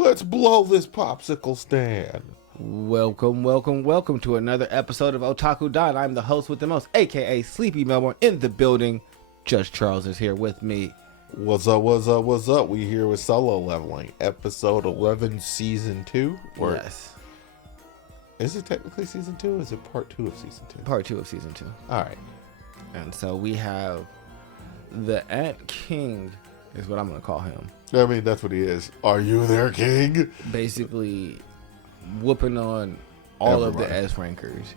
Let's blow this popsicle stand. Welcome to another episode of Otaku. I'm the host with the most, aka Sleepy Melbourne, in the building. Judge Charles is here with me. What's up? We here with Solo Leveling, episode 11, season 2? Yes. Is it technically season 2 or is it part 2 of season 2? Part 2 of season 2. Alright. And so we have the Ant King, is what I'm going to call him. I mean, that's what he is. Are you their king? Basically whooping on all Everybody. of the S rankers.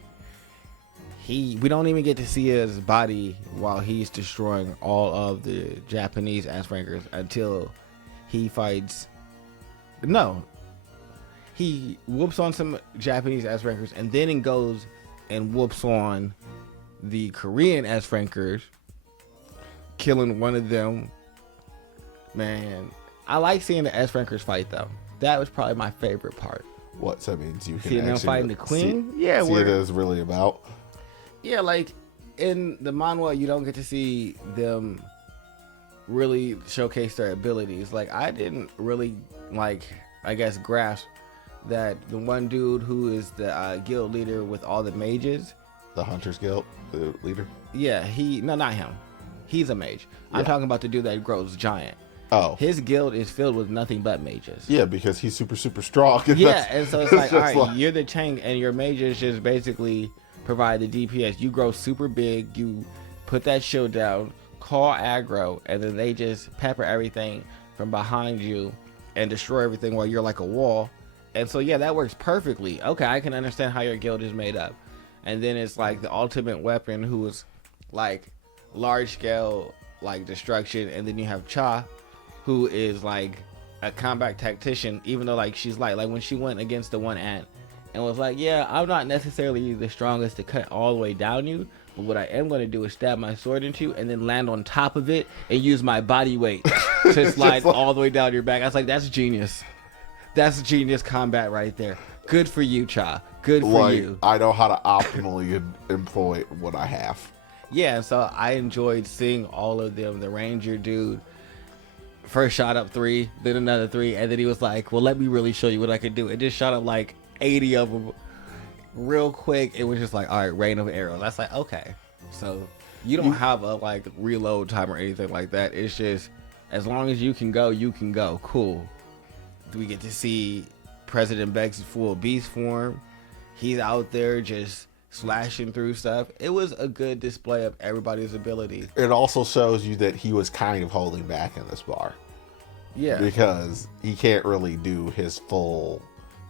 We don't even get to see his body while he's destroying all of the Japanese S rankers until he fights. No, he whoops on some Japanese S rankers and then goes and whoops on the Korean S rankers, killing one of them. Man, I like seeing the S rankers fight though. That was probably my favorite part. What? So that means you can Seeing them fighting the queen? Yeah, see what it's really about. Yeah, like in the manhwa, you don't get to see them really showcase their abilities. Like, I didn't really, grasp that the one dude who is the guild leader with all the mages. The Hunters Guild, the leader? Yeah, not him. He's a mage. Yeah. I'm talking about the dude that grows giant. Oh. His guild is filled with nothing but mages. Yeah, because he's super strong. Yeah, and so it's like, all right, you're the Chang, and your mages just basically provide the DPS. You grow super big, you put that shield down, call aggro, and then they just pepper everything from behind you and destroy everything while you're like a wall. And so, yeah, that works perfectly. Okay, I can understand how your guild is made up. And then it's like the ultimate weapon who is like large scale like destruction, and then you have Cha, who is like a combat tactician, even though like she's like when she went against the one ant and was like, yeah, I'm not necessarily the strongest to cut all the way down you, but what I am going to do is stab my sword into you and then land on top of it and use my body weight to slide all the way down your back. I was like, that's genius. That's genius combat right there. Good for you, Cha. Good for you. I know how to optimally employ what I have. Yeah, so I enjoyed seeing all of them. The ranger dude first shot up 3, then another 3, and then he was like, well, let me really show you what I can do. It just shot up like 80 of them real quick. It was just like, all right, rain of arrows. That's like, okay. So you don't have a like reload time or anything like that. It's just as long as you can go, you can go. Cool. We get to see President Beck's full beast form. He's out there just slashing through stuff. It was a good display of everybody's ability. It also shows you that he was kind of holding back in this bar. Yeah. Because he can't really do his full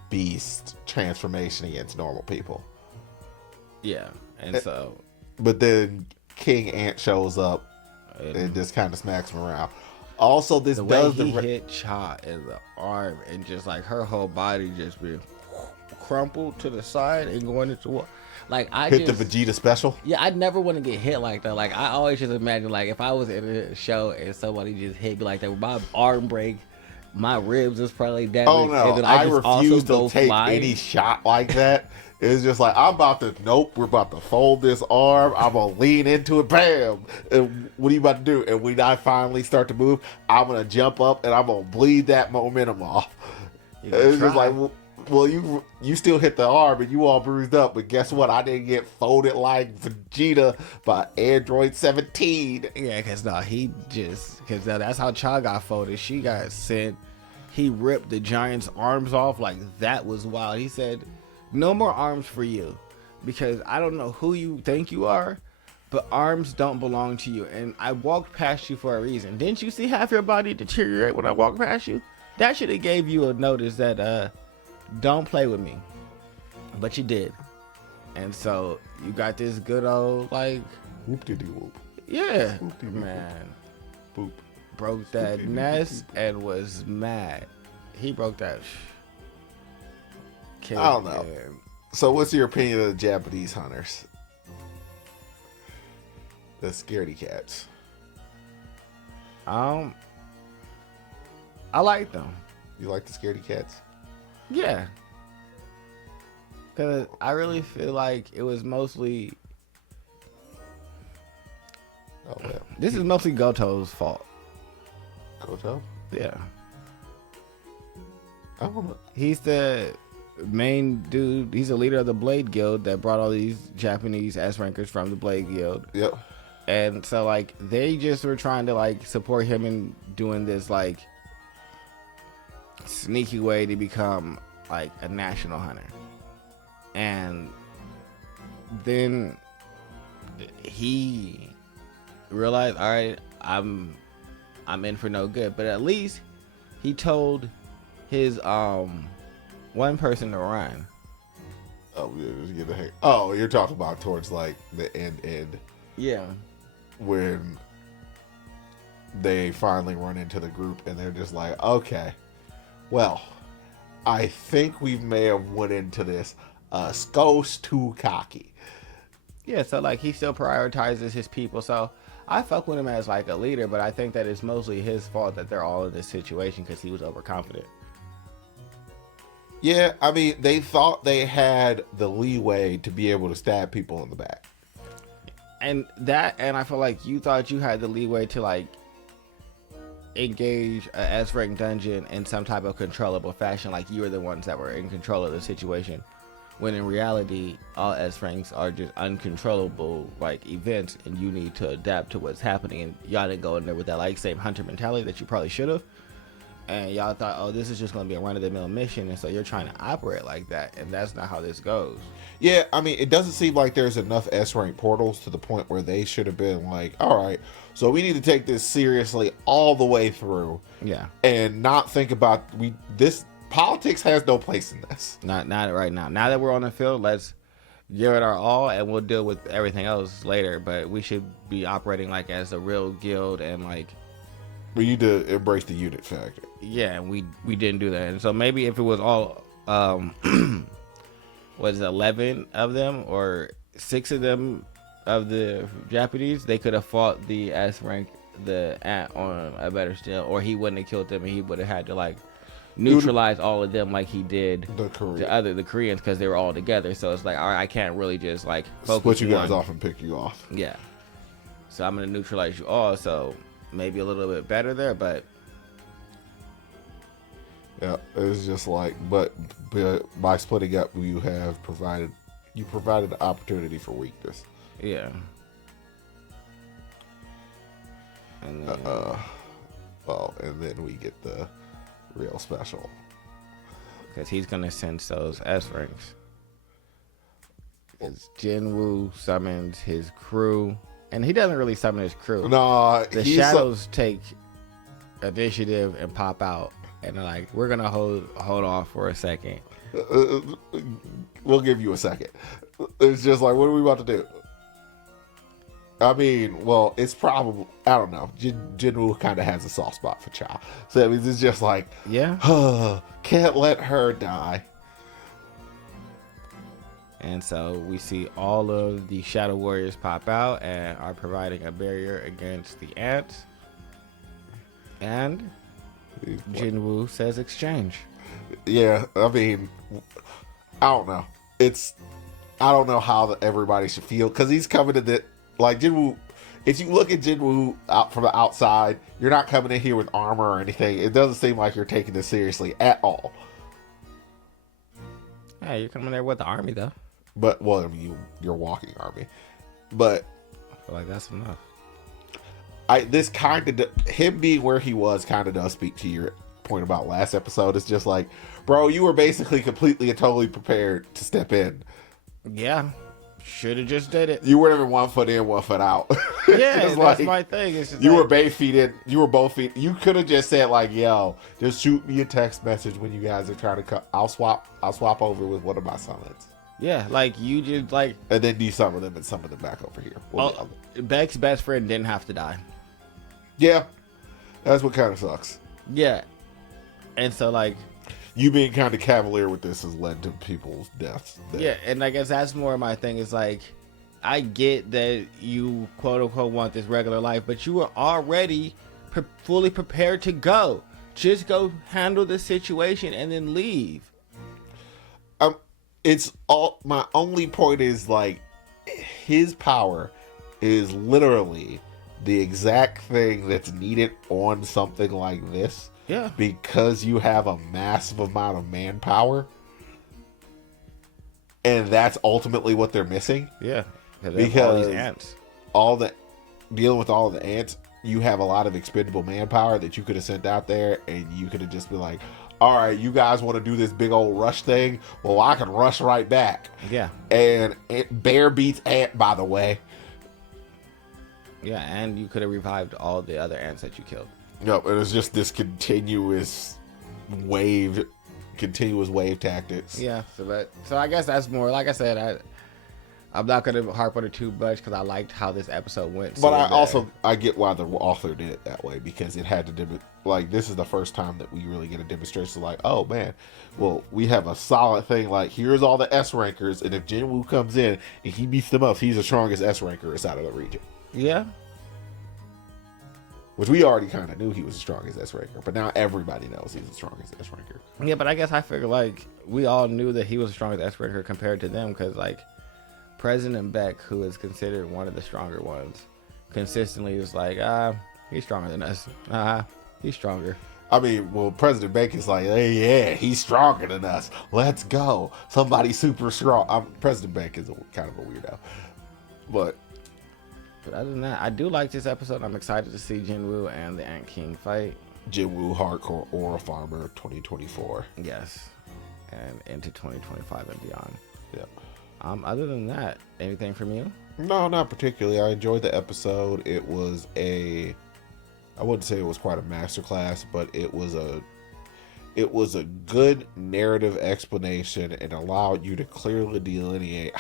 beast transformation against normal people. Yeah. And so. But then King Ant shows up and just kind of smacks him around. Also, this the does way he hit Cha in the arm and just like her whole body just be crumpled to the side and going into what. Like I hit the Vegeta special. Yeah, I'd never want to get hit like that. Like I always just imagine like if I was in a show and somebody just hit me like that, my arm break, my ribs is probably damaged. Oh no, and then I refuse to take any shot like that. It's just like we're about to fold this arm. I'm gonna lean into it, bam. And what are you about to do? And when I finally start to move, I'm gonna jump up and I'm gonna bleed that momentum off. It's just like. Well, you still hit the arm and you all bruised up, but guess what? I didn't get folded like Vegeta by Android 17. Yeah, because that's how Cha got folded. She got sent. He ripped the giant's arms off. Like, that was wild. He said, no more arms for you, because I don't know who you think you are, but arms don't belong to you. And I walked past you for a reason. Didn't you see half your body deteriorate when I walked past you? That should have gave you a notice that, don't play with me, but you did. And so you got this good old like whoop-de-dee-whoop. Yeah, Whoop-de-dee-whoop. man. Boop. Broke that nest and was mad. He broke that. I don't know. So what's your opinion of the Japanese hunters? The scaredy cats. I like them. You like the scaredy cats? Yeah. Because I really feel like it was mostly. Oh, yeah. This is mostly Goto's fault. Goto? Yeah. I don't know. He's the main dude. He's a leader of the Blade Guild that brought all these Japanese S-rankers from the Blade Guild. Yep. And so, like, they just were trying to, like, support him in doing this, like, sneaky way to become, like, a national hunter. And then he realized, all right, I'm in for no good. But at least he told his one person to run. Oh, oh, you're talking about towards like the end. Yeah. When they finally run into the group and they're just like, okay, well, I think we may have went into this Sko's too cocky. Yeah, so like he still prioritizes his people. So I fuck with him as like a leader, but I think that it's mostly his fault that they're all in this situation because he was overconfident. Yeah, I mean, they thought they had the leeway to be able to stab people in the back. And I feel like you thought you had the leeway to like engage a S-rank dungeon in some type of controllable fashion, like you were the ones that were in control of the situation. When in reality, all S-ranks are just uncontrollable like events, and you need to adapt to what's happening. And y'all didn't go in there with that like same hunter mentality that you probably should have. And y'all thought, oh, this is just going to be a run-of-the-mill mission, and so you're trying to operate like that, and that's not how this goes. Yeah, I mean, it doesn't seem like there's enough S-rank portals to the point where they should have been like, all right, so we need to take this seriously all the way through. Yeah. And not think about this. Politics has no place in this. Not right now. Now that we're on the field, let's give it our all, and we'll deal with everything else later. But we should be operating like as a real guild, and like we need to embrace the unit factor. Yeah, we didn't do that, and so maybe if it was all was 11 of them or 6 of them of the Japanese, they could have fought the S rank the ant on a better scale, or he wouldn't have killed them, and he would have had to like neutralize all of them like he did the Koreans because they were all together. So it's like, all right, I can't really just like focus split you guys off and pick you off. Yeah, so I'm gonna neutralize you all. So maybe a little bit better there, but yeah, it's just like, but by splitting up, you provided the opportunity for weakness. Yeah. And then, and then we get the real special because he's gonna sense those S ranks. Because Jinwoo summons his crew, and he doesn't really summon his crew. No, the shadows take initiative and pop out. And they're like, we're gonna hold off for a second. We'll give you a second. It's just like, what are we about to do? I mean, well, it's probably, I don't know. Jinwoo kind of has a soft spot for Cha. So I mean, it's just like, yeah, can't let her die. And so we see all of the Shadow Warriors pop out and are providing a barrier against the ants. And Jinwoo says exchange. Yeah, I mean, I don't know. I don't know how everybody should feel because he's coming to the like Jinwoo. If you look at Jinwoo out from the outside, you're not coming in here with armor or anything. It doesn't seem like you're taking this seriously at all. Yeah, you're coming there with the army though. But well, I mean, you're walking army. But I feel like that's enough. This kind of him being where he was kind of does speak to your point about last episode. It's just like, bro, you were basically completely and totally prepared to step in. Yeah, should have just did it. You were never 1 foot in, 1 foot out. Yeah, that's like, my thing. It's just you were both feet in. You were both feet. You could have just said like, "Yo, just shoot me a text message when you guys are trying to cut. I'll swap over with one of my summons." Yeah, like you just like, and then desummon them and summon them back over here. Beck's best friend didn't have to die. Yeah, that's what kind of sucks. Yeah, and so like you being kind of cavalier with this has led to people's deaths. Yeah, and I guess that's more my thing. Is like, I get that you quote unquote want this regular life, but you are already fully prepared to go. Just go handle the situation and then leave. It's all. My only point is like, his power is literally the exact thing that's needed on something like this Yeah. Because you have a massive amount of manpower. And that's ultimately what they're missing. Yeah. Because all these ants. Dealing with all the ants, you have a lot of expendable manpower that you could have sent out there, and you could have just been like, all right, you guys want to do this big old rush thing? Well, I can rush right back. Yeah. And bear beats ant, by the way. Yeah, and you could have revived all the other ants that you killed. No, it was just this continuous wave tactics. Yeah, so I guess that's more, like I said, I'm not going to harp on it too much because I liked how this episode went. But I get why the author did it that way, because it had to like, this is the first time that we really get a demonstration like, oh man, well, we have a solid thing, like, here's all the S rankers, and if Jinwoo comes in and he beats them up, he's the strongest S ranker inside of the region. Yeah. Which we already kind of knew he was the strongest S ranker, but now everybody knows he's the strongest S ranker. Yeah, but I guess I figure, like, we all knew that he was the strongest S ranker compared to them, because, like, President Beck, who is considered one of the stronger ones, consistently was like, he's stronger than us. He's stronger. I mean, well, President Beck is like, hey, yeah, he's stronger than us. Let's go. Somebody super strong. President Beck is kind of a weirdo. But other than that, I do like this episode. I'm excited to see Jinwoo and the Ant King fight. Jinwoo Hardcore Aura Farmer 2024. Yes. And into 2025 and beyond. Yep. Other than that, anything from you? No, not particularly. I enjoyed the episode. It was I wouldn't say it was quite a masterclass, but it was a good narrative explanation, and allowed you to clearly delineate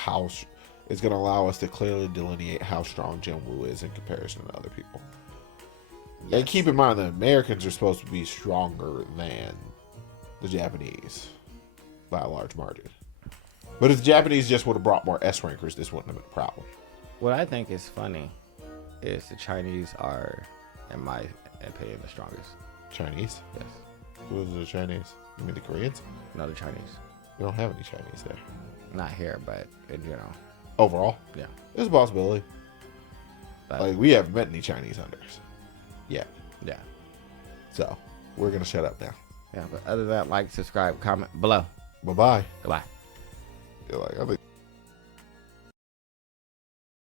it's going to allow us to clearly delineate how strong Jinwoo is in comparison to other people. Yes. And keep in mind that Americans are supposed to be stronger than the Japanese by a large margin. But if the Japanese just would have brought more S rankers, this wouldn't have been a problem. What I think is funny is the Chinese are, in my opinion, the strongest. Chinese? Yes. Who are the Chinese? You mean the Koreans? No, the Chinese. We don't have any Chinese there. Not here, but in general. Overall? Yeah. There's a possibility. But, like, we haven't met any Chinese hunters yet. Yeah. So, we're going to shut up now. Yeah, but other than that, like, subscribe, comment below. Bye-bye. Goodbye. You're like, I think